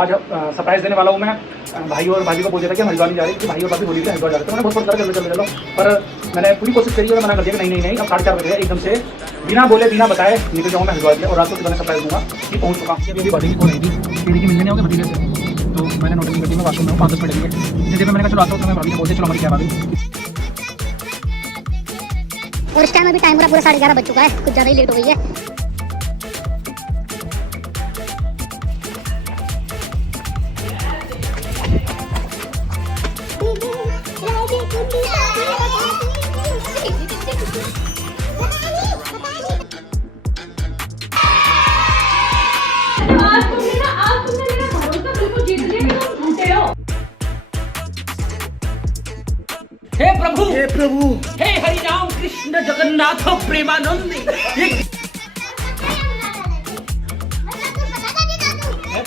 आज सरप्राइज देने वाला हूँ मैं। भाई और भाभी को बोल दिया था कि हम हरिद्वार नहीं जा रहे, क्योंकि भाई और भाभी बोली थी हरिद्वार जा रहे थे। मैंने बहुत फोर्स करा चलो, पर मैंने पूरी कोशिश करी और मना कर दिया कि नहीं, अब 4:30 बजे एकदम से बिना बोले बिना बताए निकल जाऊँगा मैं हरिद्वार। और रात को मैंने सरप्राइज दूंगा कि पहुँच चुका। अभी भाभी को नहीं थी, दीदी की मिलने नहीं होगा भतीजे से, तो मैंने नोटिंग कर दी। मैं वाशरूम में 5-10 मिनट लगे, इतनी देर में मैंने कहा चलो आता हूँ। तो मैं भाभी को बोलते चलो हमारी क्या भाभी। और इस टाइम अभी टाइम पूरा 11:30 बज चुका है, कुछ ज़्यादा ही लेट हो गई है। हे प्रभु हे हरि राम कृष्ण जगन्नाथ प्रेमानंद।